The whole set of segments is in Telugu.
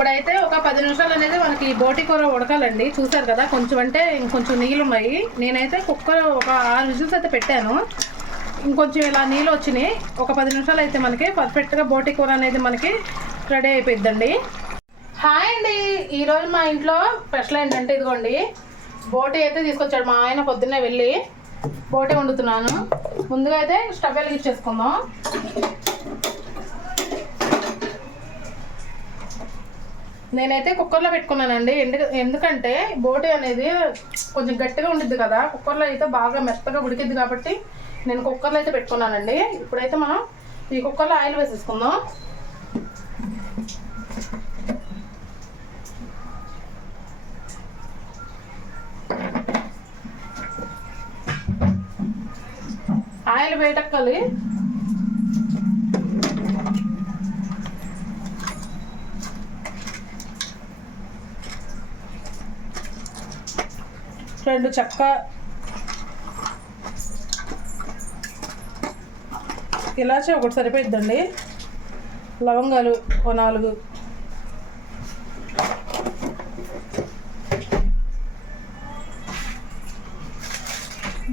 ఇప్పుడైతే ఒక పది నిమిషాలు అనేది మనకి బోటి కూర ఉడకాలండి. చూసారు కదా కొంచెం అంటే ఇంకొంచెం నీళ్ళు ఉన్నాయి. నేనైతే కుక్కర్ ఒక ఆరు విజిల్స్ అయితే పెట్టాను. ఇంకొంచెం ఇలా నీళ్ళు వచ్చినాయి. ఒక పది నిమిషాలు అయితే మనకి పర్ఫెక్ట్గా బోటి కూర అనేది మనకి రెడీ అయిపోయిద్దండి. హాయ్ అండి. ఈరోజు మా ఇంట్లో స్పెషల్ ఏంటంటే ఇదిగోండి. బోటి అయితే తీసుకొచ్చాడు మా ఆయన పొద్దున్నే వెళ్ళి. బోటి వండుతున్నాను. ముందుగా అయితే స్టవ్ వెలిగించేసుకుందాం. నేనైతే కుక్కర్లో పెట్టుకున్నానండి. ఎందు ఎందుకంటే బోటి అనేది కొంచెం గట్టిగా ఉండిద్ది కదా కుక్కర్లో అయితే బాగా మెత్తగా ఉడికిద్ది కాబట్టి నేను కుక్కర్లో అయితే పెట్టుకున్నానండి. ఇప్పుడైతే మనం ఈ కుక్కర్లో ఆయిల్ వేసేసుకుందాం. ఆయిల్ వేటక్కాలి రెండు చెక్క ఇలాచి ఒకటి సరిపోయిద్దండి. లవంగాలు ఓ నాలుగు.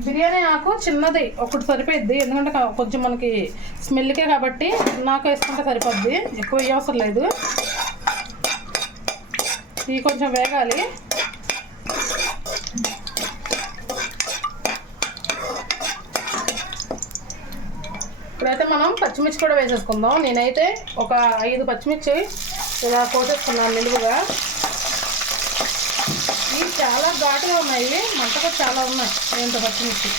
బిర్యానీ ఆకు చిన్నది ఒకటి సరిపోయిద్ది. ఎందుకంటే కొంచెం మనకి స్మెల్కే కాబట్టి నాకు వేసుకుంటే సరిపోద్ది. ఎక్కువ వేయ అవసరం లేదు. ఇవి కొంచెం వేగాలి. ఇప్పుడైతే మనం పచ్చిమిర్చి కూడా వేసేసుకుందాం. నేనైతే ఒక ఐదు పచ్చిమిర్చి ఇలా కోసేసుకున్నాను నిలువుగా. ఇవి చాలా ఘాటుగా ఉన్నాయి. మంటగా చాలా ఉన్నాయి. ఏంటో పచ్చిమిర్చి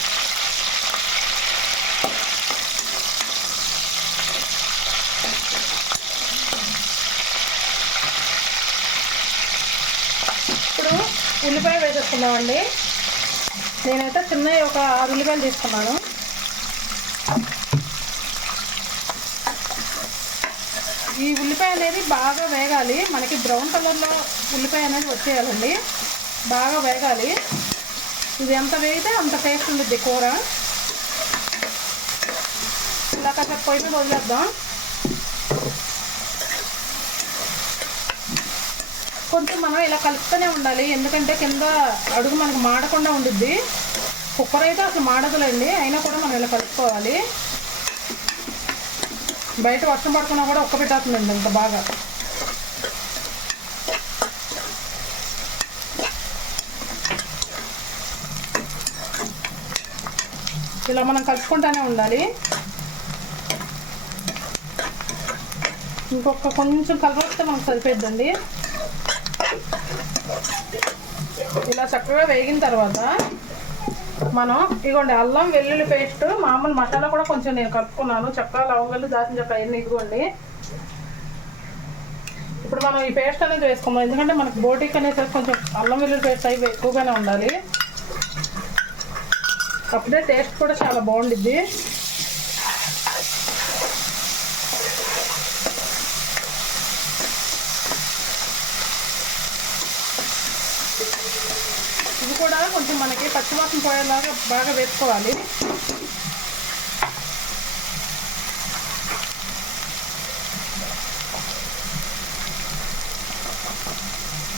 ఇప్పుడు ఉల్లిపాయ వేసేసుకుందామండి. నేనైతే చిన్న ఒక ఆరు ఉల్లిపాయలు తీసుకున్నాను. ఈ ఉల్లిపాయ అనేది బాగా వేగాలి. మనకి బ్రౌన్ కలర్లో ఉల్లిపాయ అనేది వచ్చేయాలండి. బాగా వేగాలి. ఇది ఎంత వేగితే అంత టేస్ట్ ఉంటుంది కూర. ఇలా కాసేపు పొయ్యి మీద వదిలేద్దాం. కొంచెం మనం ఇలా కలుపుతూనే ఉండాలి. ఎందుకంటే కింద అడుగు మనకు మాడకుండా ఉండిద్ది. కుక్కర్ అయితే అసలు మాడదులేండి. అయినా కూడా మనం ఇలా కలుపుకోవాలి. బయట వర్షం పడుకున్నా కూడా ఒక్క పెట్టేస్తుందండి ఇంత బాగా. ఇలా మనం కలుపుకుంటానే ఉండాలి. ఇంకొక కొంచెం కలవస్తే మనకు సరిపోద్దండి ఇలా చక్కగా వేగిన తర్వాత మనం ఇదిగోండి అల్లం వెల్లుల్లి పేస్ట్ మామూలు మసాలా కూడా కొంచెం నేను కలుపుకున్నాను. చక్కగా లవంగలు దాచిన చక్క అవన్నీ ఇదిగోండి ఇప్పుడు మనం ఈ పేస్ట్ అనేది వేసుకుందాం ఎందుకంటే మనకు బోటిక్ అనేది కొంచెం అల్లం వెల్లుల్లి పేస్ట్ అవి ఎక్కువగానే ఉండాలి. అప్పుడే టేస్ట్ కూడా చాలా బాగుండిద్ది ఇది కూడా కొంచెం మనకి పచ్చివాసన పోయేలాగా బాగా వేసుకోవాలి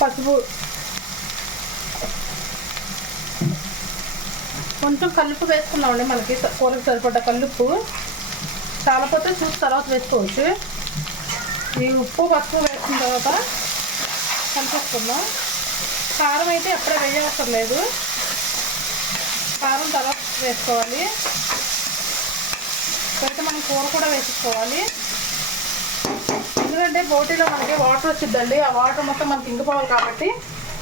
పసుపు. కొంచెం కలుపు వేసుకున్నామండి మనకి కూరకు సరిపడ్డ కలుపు చాలాపోతే చూసి తర్వాత వేసుకోవచ్చు. ఈ ఉప్పు పసుపు వేసుకున్న తర్వాత కలిపేసుకుందాం. కారం అయితే ఎప్పుడే వేయవసరం లేదు. కారం తర్వాత వేసుకోవాలి. ఇప్పుడైతే మనం కూర కూడా వేసుకోవాలి. ఎందుకంటే బోటీలో మనకి వాటర్ వచ్చిద్దండి. ఆ వాటర్ మొత్తం మనకి ఇంకిపోవాలి కాబట్టి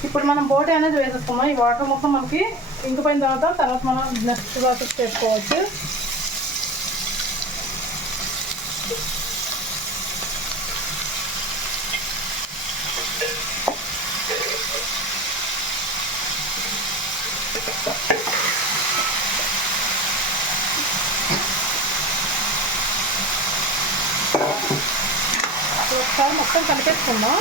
ఇప్పుడు మనం బోటీ అనేది వేసేసుకున్నాం ఈ వాటర్ మొత్తం మనకి ఇంకిపోయిన తర్వాత తర్వాత మనం నెక్స్ట్ ప్రాసెస్ చేసుకోవచ్చు. ఒకసారి మొత్తం కలిపేసుకుందాం.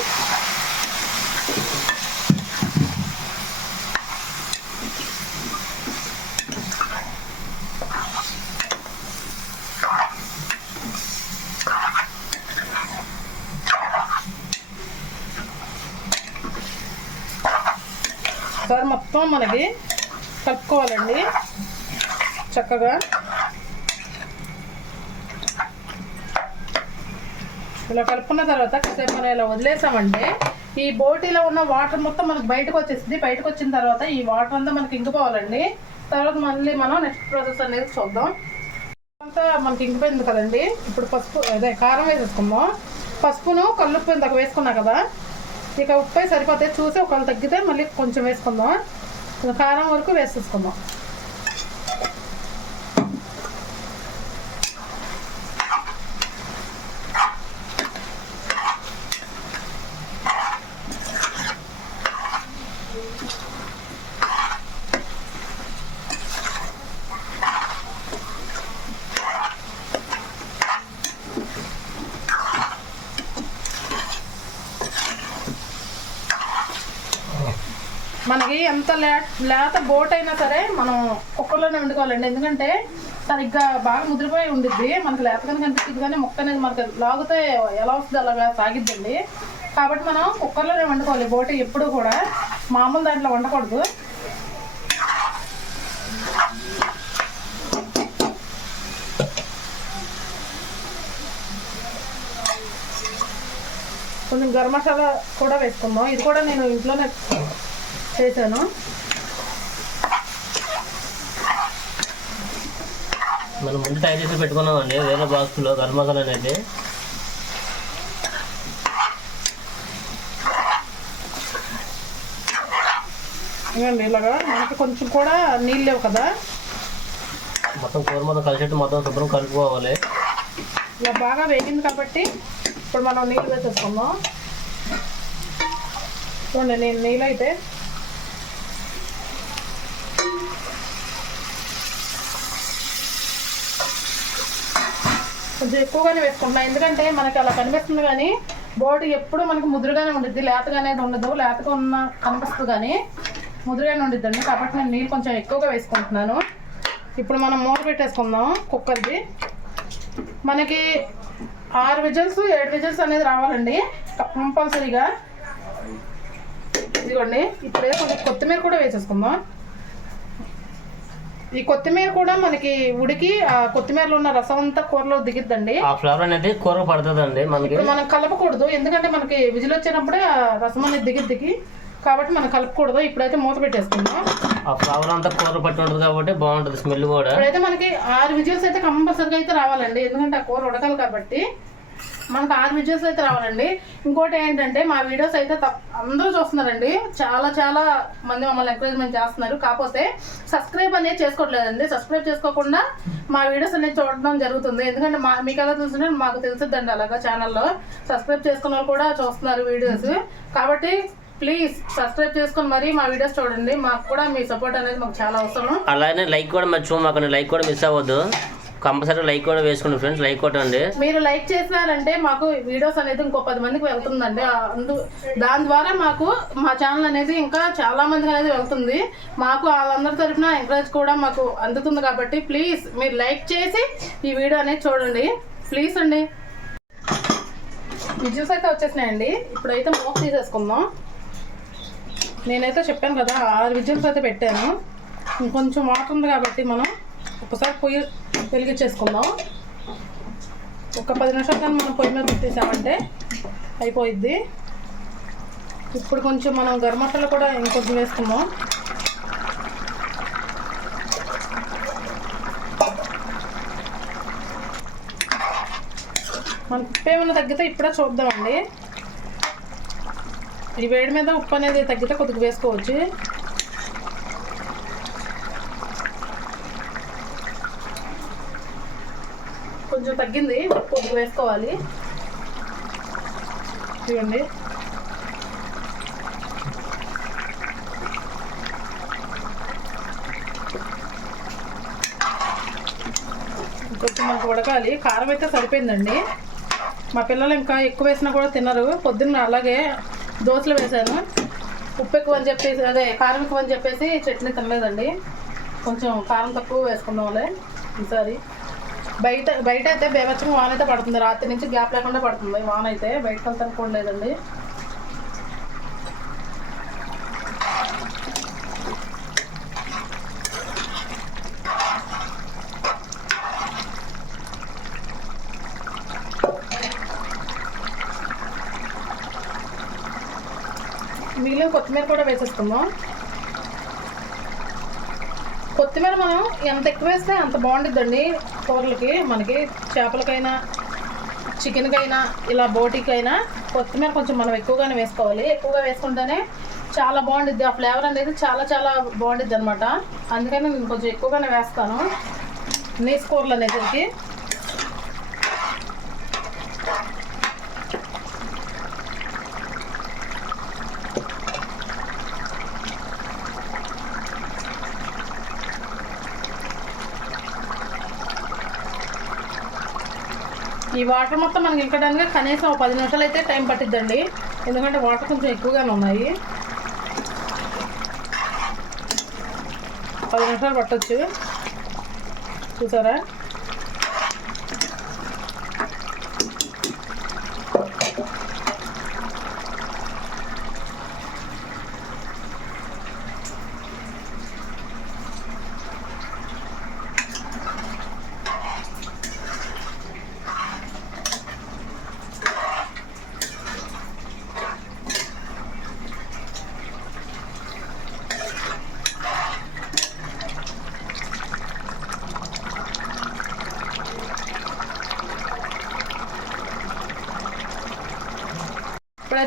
ఒకసారి మొత్తం మనకి కలుపుకోవాలండి. చక్కగా. ఇలా కలుపుకున్న తర్వాత కాసేపు మనం ఇలా వదిలేసామంటే ఈ బోటీలో ఉన్న వాటర్ మొత్తం మనకు బయటకు వచ్చేసింది. బయటకు వచ్చిన తర్వాత ఈ వాటర్ అంతా మనకి ఇంకిపోవాలండి. తర్వాత మళ్ళీ మనం నెక్స్ట్ ప్రాసెస్ అనేది చూద్దాం. అంతా మనకి ఇంకిపోయింది కదండి. ఇప్పుడు పసుపు అదే కారం వేసేసుకుందాం. పసుపును కల్లుప్పు ఇంతకు వేసుకున్నా కదా. ఇక ఉప్పు సరిపోతే చూసి ఒకవేళ తగ్గితే మళ్ళీ కొంచెం వేసుకుందాం. కారం వరకు వేసేసుకుందాం మనకి ఎంత లేట్ లేత బోట్ అయినా సరే మనం కుక్కర్లోనే వండుకోవాలండి. ఎందుకంటే సరిగ్గా బాగా ముదిరిపోయి ఉండిద్ది. మనకు లేతగానే కనిపిస్తుంది కానీ మొక్క అనేది మనకి లాగితే ఎలా వస్తుంది అలాగా సాగిద్దండి. కాబట్టి మనం కుక్కర్లోనే వండుకోవాలి. బోటి ఎప్పుడు కూడా మామూలు దాంట్లో వండకూడదు. కొంచెం గరం మసాలా కూడా వేసుకుందాం. ఇది కూడా నేను ఇంట్లోనే చేశాను. మనం ముందు తయారు చేసి పెట్టుకున్నామండి వేరే బాక్స్లో గరం మసాలా అనేది ఇవ్వండి ఇలాగా మనకి కొంచెం కూడా నీళ్ళు లేవు కదా. మొత్తం కూర మొత్తం కలిసేట్టు మొత్తం శుభ్రం కలుపుకోవాలి. ఇలా బాగా వేగింది కాబట్టి ఇప్పుడు మనం నీళ్ళు వేసేసుకుందాం. చూడండి నేను నీళ్ళు అయితే కొంచెం ఎక్కువగానే వేసుకుంటున్నా. ఎందుకంటే మనకి అలా కనిపిస్తుంది కానీ బోర్డు ఎప్పుడు మనకి ముదురుగానే ఉండిద్ది. లేతగా అనేది ఉండదు. లేతగా ఉన్న కనిపిస్తుంది కానీ ముదురుగానే ఉండిద్దండి. కాబట్టి నేను నీళ్ళు కొంచెం ఎక్కువగా వేసుకుంటున్నాను. ఇప్పుడు మనం మూత పెట్టేసుకుందాం కుక్కర్ది. మనకి ఆరు విజిల్స్ ఏడు విజిల్స్ అనేది రావాలండి. కంపల్సరీగా. ఇదిగోండి. ఇప్పుడే కొంచెం కొత్తిమీర కూడా వేసేసుకుందాం. ఈ కొత్తిమీర కూడా మనకి ఉడికి ఆ కొత్తిమీరలో ఉన్న రసం అంతా కూరలో దిగిద్దండి. ఆ ఫ్లేవర్ అనేది కూర పడుతుందండి మనకి. మనం కలపకూడదు ఎందుకంటే మనకి విజిల్ వచ్చినప్పుడే ఆ రసం అనేది దిగిద్దికి. కాబట్టి మనం కలపకూడదు ఇప్పుడైతే మూత పెట్టేసుకుందాం. ఆ ఫ్లేవర్ అంతా కూర పట్టి ఉంటుంది కాబట్టి బాగుంటుంది స్మెల్ కూడా. ఇప్పుడైతే మనకి ఆరు విజిల్స్ అయితే కంపల్సరీగా అయితే రావాలండి ఎందుకంటే ఆ కూర ఉడకాలి కాబట్టి. మనకు ఆరు విజయస్ అయితే రావాలండి. ఇంకోటి ఏంటంటే మా వీడియోస్ అయితే అందరూ చూస్తున్నారండి. చాలా చాలా మంది మమ్మల్ని ఎంకరేజ్మెంట్ చేస్తున్నారు. కాకపోతే సబ్స్క్రైబ్ అనేది చేసుకోవట్లేదండి. సబ్స్క్రైబ్ చేసుకోకుండా మా వీడియోస్ అనేది చూడడం జరుగుతుంది. ఎందుకంటే మా మీకు ఎలా తెలుసుంటే మాకు తెలుసుద్దండి అలాగా ఛానల్లో సబ్స్క్రైబ్ చేసుకున్న వాళ్ళు కూడా చూస్తున్నారు వీడియోస్ కాబట్టి ప్లీజ్ సబ్స్క్రైబ్ చేసుకొని మరీ మా వీడియోస్ చూడండి. మాకు కూడా మీ సపోర్ట్ అనేది మాకు చాలా అవసరం. అలానే లైక్ కూడా మర్చిపోమాకండి లైక్ కూడా మిస్ అవ్వద్దు. కంపల్సరీ లైక్ కూడా వేసుకోండి ఫ్రెండ్స్ లైక్ కొట్టండి. మీరు లైక్ చేసినారంటే మాకు వీడియోస్ అనేది ఇంకో పది మందికి వెళ్తుందండి. అందు దాని ద్వారా మాకు మా ఛానల్ అనేది ఇంకా చాలా మందికి అనేది వెళ్తుంది. మాకు వాళ్ళందరి తరఫున ఎంకరేజ్ కూడా మాకు అందుతుంది కాబట్టి ప్లీజ్ మీరు లైక్ చేసి ఈ వీడియో అనేది చూడండి. ప్లీజ్ అండి. విజువల్స్ అయితే వచ్చేసినాయండి. ఇప్పుడైతే మోక్ తీసేసుకుందాం. నేనైతే చెప్పాను కదా ఆరు విజిల్స్ అయితే పెట్టాను. ఇంకొంచెం వాటర్ ఉంది కాబట్టి మనం ఒకసారి పొయ్యి వెలిగించేసుకుందాం. ఒక పది నిమిషాలు కానీ మనం పొయ్యి మీద పెట్టేసామంటే అయిపోయిద్ది. ఇప్పుడు కొంచెం మనం గరం మసాలా కూడా ఇంకొంచెం వేసుకుందాం. మన ఉప్పు ఏమైనా తగ్గితే ఇప్పుడే చూద్దామండి. ఈ వేడి మీద ఉప్పు అనేది తగ్గితే కొద్దిగా వేసుకోవచ్చు. కొంచెం తగ్గింది ఉప్పు కొద్దిగా వేసుకోవాలి. చూడండి. కొంచెం మనకు ఉడకాలి. కారం అయితే సరిపోయిందండి. మా పిల్లలు ఇంకా ఎక్కువ వేసినా కూడా తినరు. పొద్దున్న అలాగే దోశలు వేశాను. ఉప్పు ఎక్కువ అని చెప్పేసి అదే కారం ఎక్కువ అని చెప్పేసి చట్నీ తినలేదండి. కొంచెం కారం తక్కువ వేసుకుందాంలే ఈసారి. బయట బయట అయితే బేవచ్చంగా వాన అయితే పడుతుంది. రాత్రి నుంచి గ్యాప్ లేకుండా పడుతుంది. వాన అయితే బయట వెళ్తాను లేదండి. మిగిలిన కొత్తిమీర కూడా వేసేస్తున్నాం మనం ఎంత ఎక్కువ వేస్తే అంత బాగుంటుందండి కూరలకి. మనకి చేపలకైనా చికెన్కైనా ఇలా బోటీకైనా కొత్తిమీర కొంచెం మనం ఎక్కువగానే వేసుకోవాలి. ఎక్కువగా వేసుకుంటేనే చాలా బాగుంటుంది ఆ ఫ్లేవర్ అనేది చాలా చాలా బాగుంటుంది అనమాట అందుకని నేను కొంచెం ఎక్కువగానే వేస్తాను. నీస్ కూరలు అనేసరికి. ఈ వాటర్ మొత్తం మనకి ఇంకడానికి కనీసం పది నిమిషాలు అయితే టైం పట్టిద్దండి. ఎందుకంటే వాటర్ కొంచెం ఎక్కువగానే ఉన్నాయి. పది నిమిషాలు పట్టచ్చు. చూసారా?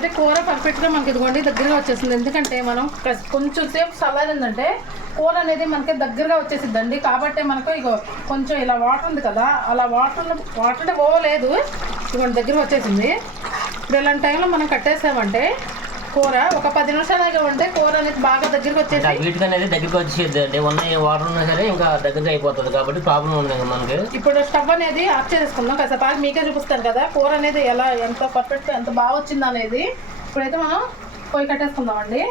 అయితే కూర పర్ఫెక్ట్గా మనకి ఇదిగోండి దగ్గరగా వచ్చేసింది. ఎందుకంటే మనం కొంచెం సేపు చల్లారిందంటే కూర అనేది మనకి దగ్గరగా వచ్చేసిద్దండి. కాబట్టి మనకు ఇగో కొంచెం ఇలా వాటర్ ఉంది కదా అలా వాటర్ వాటర్ అంటే పోలేదు ఇదిగోండి దగ్గర వచ్చేసింది. ఇప్పుడు ఇలాంటి టైంలో మనం కట్టేసామంటే కూర. ఒక పది నిమిషాలు ఉంటే కూర అనేది బాగా దగ్గరికి ఇంకా వచ్చేసి వీటికి అనేది దగ్గరికి వచ్చేది. అంటే ఉన్న వాటర్ ఉన్నా సరే ఇంకా దగ్గరికి అయిపోతుంది కాబట్టి ప్రాబ్లం ఉంది మనకి. ఇప్పుడు స్టవ్ అనేది ఆఫ్ చేసుకుందాం కాసేపు ఆగి మీకే చూపిస్తాను కదా. కూర అనేది ఎలా ఎంత పర్ఫెక్ట్ ఎంత బాగా వచ్చింది అనేది ఇప్పుడైతే మనం పొయ్యి కట్టేసుకుందామండి.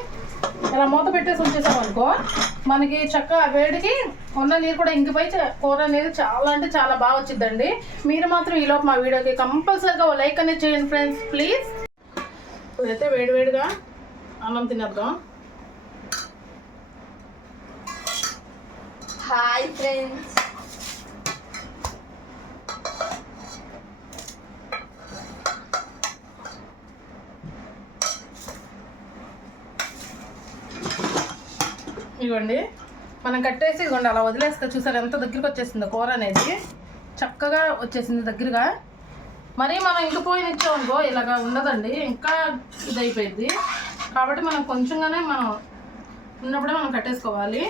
ఇలా మూత పెట్టేసి ఉంచేసాం అనుకో మనకి చక్క వేడికి ఉన్న నీరు కూడా ఇంకిపోయి కూర అనేది చాలా అంటే చాలా బాగా వచ్చిందండి. మీరు మాత్రం ఈలోపు మా వీడియోకి కంపల్సరీగా లైక్ అనేది చేయండి ఫ్రెండ్స్. ప్లీజ్. ఇప్పుడైతే వేడివేడిగా అన్నం తినేద్దాం. Hi friends. ఇవ్వండి మనం కట్టేసి ఇదిగోండి అలా వదిలేస్తే చూసారు ఎంత దగ్గరికి వచ్చేసిందో కూర అనేది. చక్కగా వచ్చేసింది దగ్గరగా. మరి మనం ఇంకిపోయిన ఇచ్చామనుకో ఇలాగా ఉండదండి. ఇంకా ఇది అయిపోయింది కాబట్టి మనం కొంచెంగానే మనం ఉన్నప్పుడే మనం కట్టేసుకోవాలి.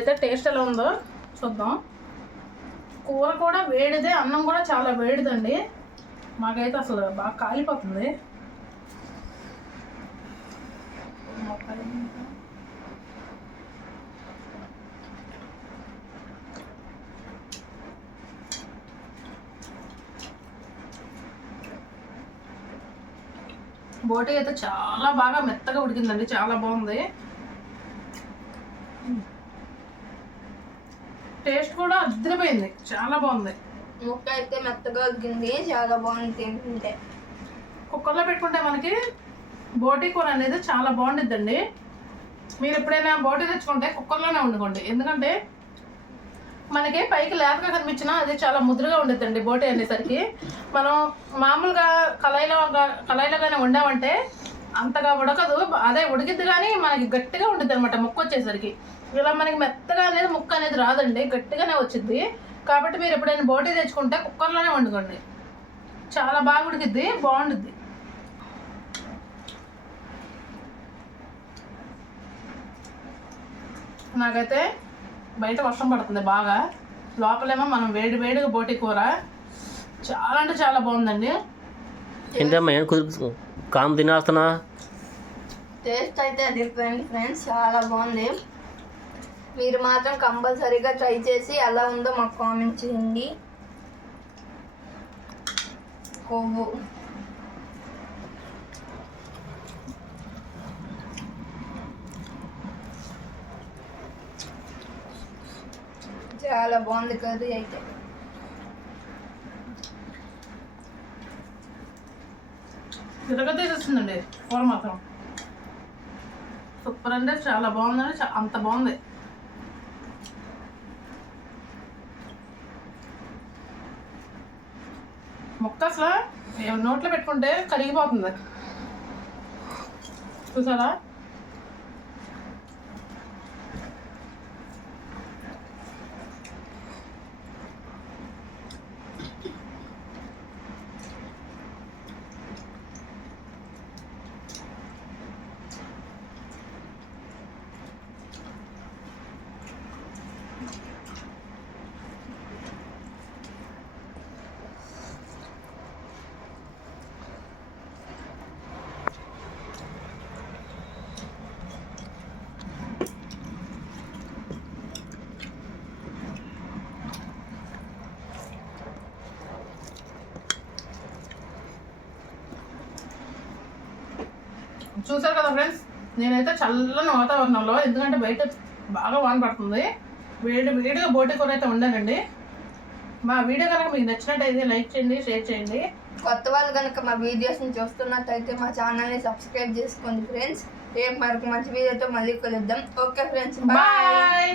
అయితే టేస్ట్ ఎలా ఉందో చూద్దాం. కూర కూడా వేడిదే అన్నం కూడా చాలా వేడిదండి. మాకైతే అసలు బాగా కాలిపోతుంది. బోటి అయితే చాలా బాగా మెత్తగా ఉడికిందండి చాలా బాగుంది. టేస్ట్ కూడా అద్దరిపోయింది. చాలా బాగుంది. ముక్క అయితే మెత్తగా ఉడికింది చాలా బాగుంది తింటుంటే. కుక్కర్లో పెట్టుకుంటే మనకి బోటి కూర అనేది చాలా బాగుండిద్దండి. మీరు ఎప్పుడైనా బోటి తెచ్చుకుంటే కుక్కర్లోనే వండుకోండి. ఎందుకంటే మనకి పైకి లేతగా కనిపించినా అది చాలా ముద్రగా ఉండిద్దండి బోటి అనేసరికి. మనం మామూలుగా కళాయిలో గా- కళాయిలోగానే వండామంటే అంతగా ఉడకదు. అదే ఉడికిద్ది కానీ మనకి గట్టిగా ఉండిద్ది అనమాట ముక్క వచ్చేసరికి ఇలా మనకి మెత్తగా అనేది ముక్క అనేది రాదండి గట్టిగానే వచ్చింది కాబట్టి మీరు ఎప్పుడైనా బోటి తెచ్చుకుంటే కుక్కర్లోనే వండుకోండి. చాలా బాగా ఉడికిద్ది బాగుండుద్ది. నాకైతే బయట వర్షం పడుతుంది బాగా. లోపలేమో మనం వేడి వేడిగా బోటి కూర. చాలా అంటే చాలా బాగుందండి. ఏంటమ్మా ఏం కుదురు? కాము తినేస్తున్నా? టేస్ట్ అయితే డిఫరెంట్ ఫ్రెండ్స్ చాలా బాగుంది. మీరు మాత్రం కంపల్సరీగా ట్రై చేసి ఎలా ఉందో మాకు కామెంట్ చేయండి. కొవ్వు. చాలా బాగుంది కర్రీ అయితే. తిరగతేసేస్తుందండి కూర మాత్రం. సూపర్ అంటే చాలా బాగుందండి అంత బాగుంది. నోట్లో పెట్టుకుంటే కరిగిపోతుంది. చూసారా? చూసారు కదా ఫ్రెండ్స్ నేనైతే చల్లని వాతావరణంలో ఎందుకంటే బయట బాగా వాన పడుతుంది. వేడి వేడిగా బోటి కూర అయితే ఉండాలండి మా వీడియో కనుక మీకు నచ్చినట్టయితే లైక్ చేయండి షేర్ చేయండి. కొత్త వాళ్ళు కనుక మా వీడియోస్ని చూస్తున్నట్టయితే మా ఛానల్ని సబ్స్క్రైబ్ చేసుకోండి ఫ్రెండ్స్ రేపు మరొక మంచి వీడియోతో మళ్ళీ కలుద్దాం. Okay friends bye